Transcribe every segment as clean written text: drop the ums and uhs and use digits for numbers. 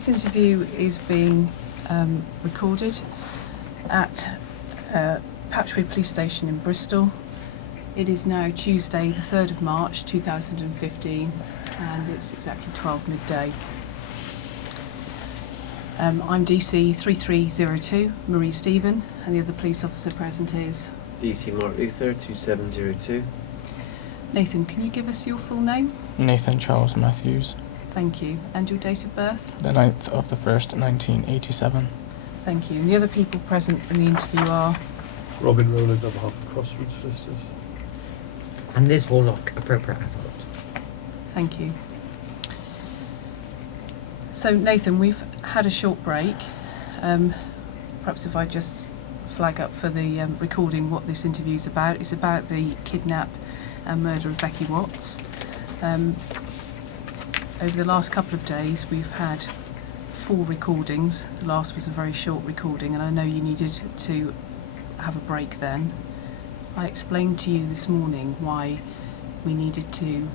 this interview is being recorded at Patchway Police Station in Bristol. It is now Tuesday, the 3rd of March 2015, and it's exactly 12 midday. I'm DC 3302, Marie Stephen, and the other police officer present is DC Mark Luther 2702. Nathan. Can you give us your full name? Nathan Charles Matthews. Thank you. And your date of birth? The 9th of the 1st, 1987. Thank you. And the other people present in the interview are Robin Rowland on behalf of Crossroads Solicitors. And Liz Warlock, appropriate adult. Thank you. So Nathan, we've had a short break. Perhaps if I just flag up for the recording what this interview is about. It's about the kidnap and murder of Becky Watts. Over the last couple of days we've had 4 recordings. The last was a very short recording, and I know you needed to have a break then. I explained to you this morning why we needed to,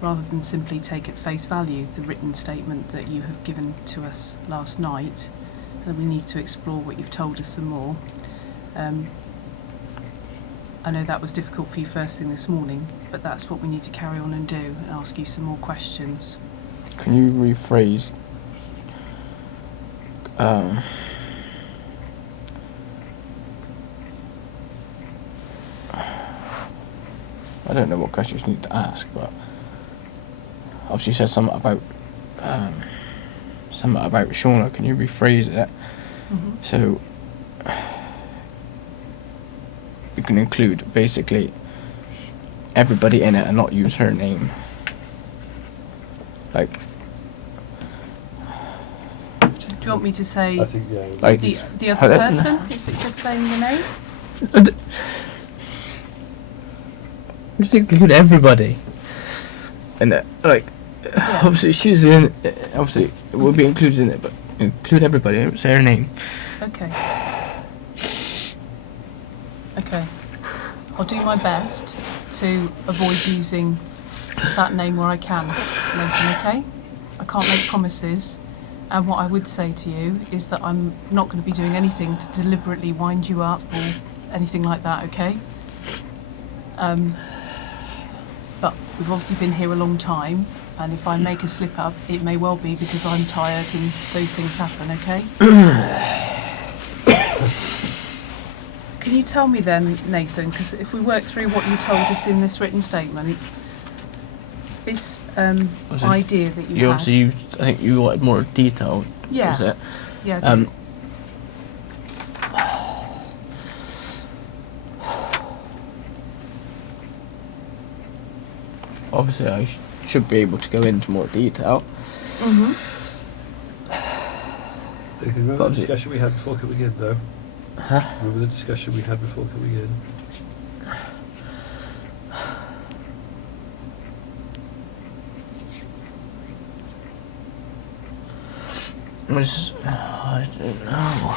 rather than simply take at face value the written statement that you have given to us last night, that we need to explore what you've told us some more. I know that was difficult for you first thing this morning, but that's what we need to carry on and do, and ask you some more questions. Can you rephrase? I don't know what questions you need to ask, but obviously you said something about Shauna. Can you rephrase it? So you can include basically everybody in it and not use her name. Like, Do you want me to say I think, yeah. like the other person? Is it just saying the name? just include everybody in it. Like, Yeah. obviously she's in. Obviously it will be included in it, but include everybody. Don't say her name. Okay. Okay. I'll do my best to avoid using that name where I can, Nathan, okay? I can't make promises, and what I would say to you is that I'm not going to be doing anything to deliberately wind you up or anything like that, okay? But we've obviously been here a long time, and if I make a slip up, it may well be because I'm tired and those things happen, okay? Can you tell me then, Nathan, because if we work through what you told us in this written statement, this idea that you had... obviously used, I think you wanted more detail, Yeah. was it? Yeah, I do. Obviously I should be able to go into more detail. Remember the discussion we had before coming in, though? Huh? Remember the discussion we had before coming in? I don't know.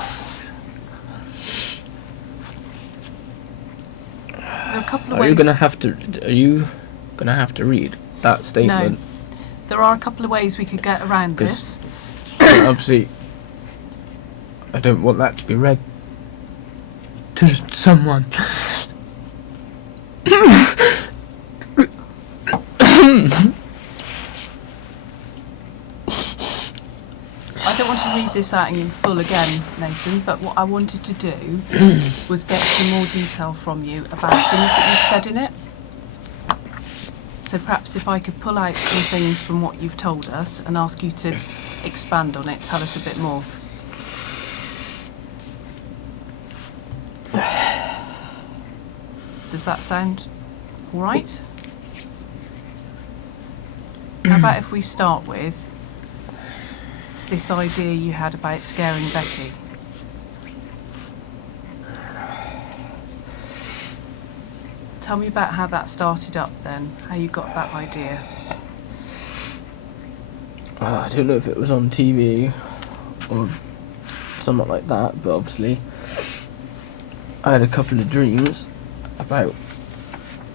There are a couple of Are ways... you gonna have to read that statement? No. There are a couple of ways we could get around this. Obviously I don't want that to be read to someone. I don't want to read this out in full again, Nathan, but what I wanted to do was get some more detail from you about things that you've said in it. So perhaps if I could pull out some things from what you've told us and ask you to expand on it, tell us a bit more. Does that sound all right? How about if we start with this idea you had about scaring Becky? Tell me about how that started up then, how you got that idea. I don't know if it was on TV or something like that, but obviously I had a couple of dreams about...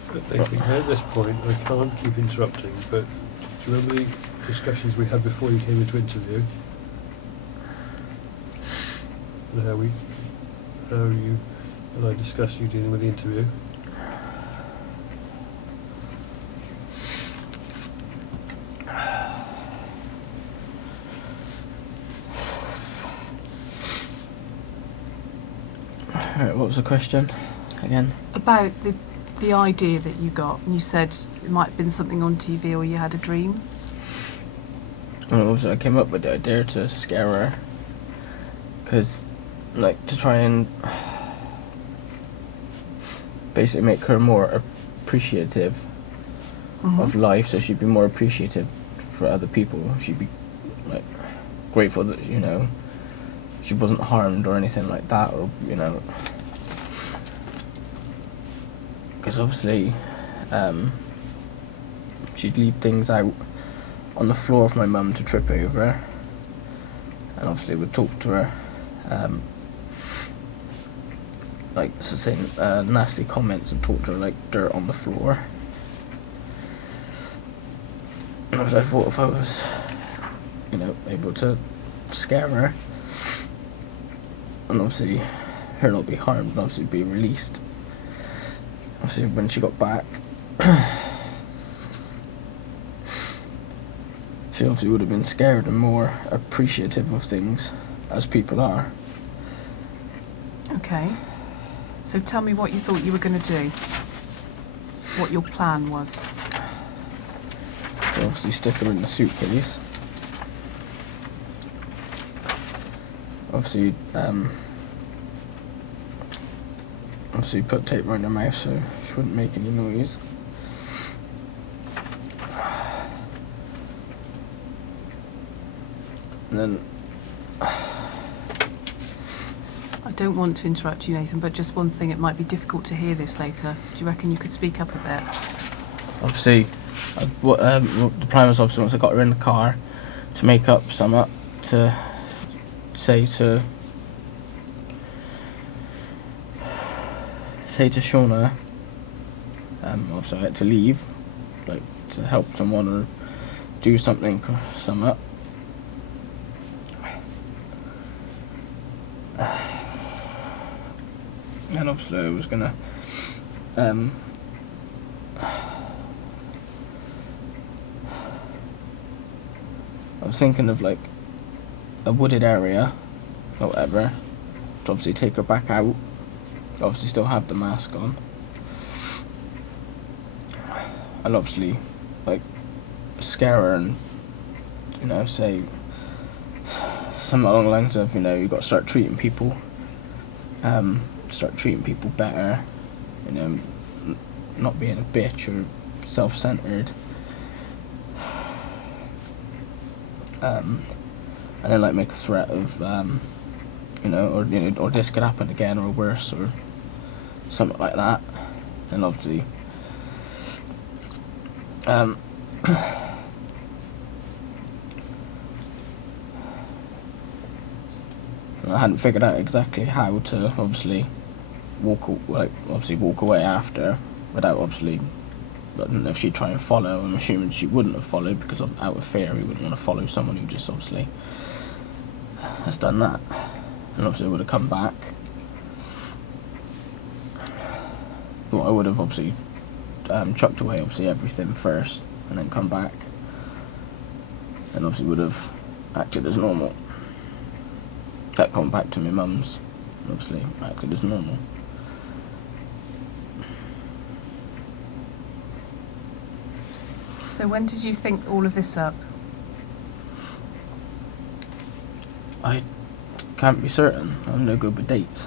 I think at this point, I can't keep interrupting, but do you remember discussions we had before you came into interview. And how you and I discussed you dealing with the interview. Alright, what was the question again? About the idea that you got, and you said it might have been something on TV or you had a dream. Well, obviously I came up with the idea to scare her, because, like, to try and basically make her more appreciative of life, so she'd be more appreciative for other people. She'd be, like, grateful that, you know, she wasn't harmed or anything like that, or, you know, because obviously she'd leave things out on the floor for my mum to trip over, and obviously would talk to her, like, so saying nasty comments and talk to her like dirt on the floor. And obviously I thought if I was, you know, able to scare her, and obviously her not be harmed and obviously be released, obviously when she got back, she obviously would have been scared and more appreciative of things, as people are. Okay. So tell me what you thought you were going to do. What your plan was. So obviously stick her in the suitcase. Obviously, put tape around her mouth so she wouldn't make any noise. And then I don't want to interrupt you, Nathan, but just one thing, it might be difficult to hear this later. Do you reckon you could speak up a bit? obviously, the plan was obviously once I got her in the car to make up something to say to Shauna, obviously I had to leave, like to help someone or do something or something. And obviously I was gonna I was thinking of like a wooded area or whatever to obviously take her back out, to obviously still have the mask on, and obviously like scare her and, you know, say something along the lines of, you know, you've got to start treating people better, you know, not being a bitch or self-centered, and then like make a threat of you know, or this could happen again or worse or something like that. And obviously I hadn't figured out exactly how to obviously walk away after, without obviously, I don't know if she'd try and follow. I'm assuming she wouldn't have followed, because out of fear we wouldn't want to follow someone who just obviously has done that, and obviously would have come back. Well, I would have obviously chucked away obviously everything first and then come back, and obviously would have acted as normal. Kept coming back to my mum's, and obviously acted as normal. So when did you think all of this up? I can't be certain. I'm no good with dates.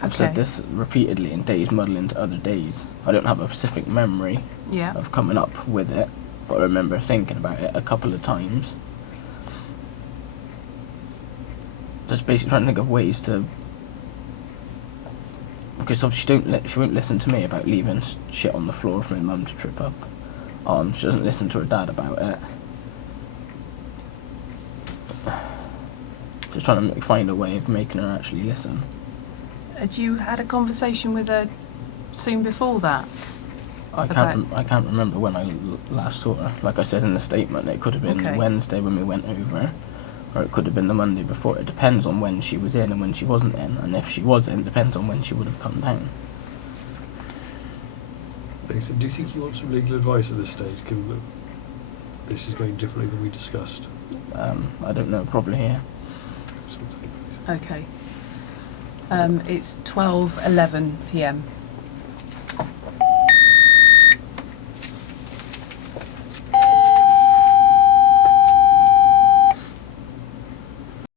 I've said this repeatedly, and days muddle into other days. I don't have a specific memory of coming up with it, but I remember thinking about it a couple of times. Just basically trying to think of ways to, because obviously she won't listen to me about leaving shit on the floor for my mum to trip up on. She doesn't listen to her dad about it. Just trying to find a way of making her actually listen. Had you had a conversation with her soon before that? I can't remember when I last saw her. Like I said in the statement, it could have been Okay. Wednesday when we went over, or it could have been the Monday before. It depends on when she was in and when she wasn't in, and if she was in, depends on when she would have come down. Nathan, do you think you want some legal advice at this stage, given that this is going differently than we discussed? I don't know, probably here. Okay. It's 12:11 p.m.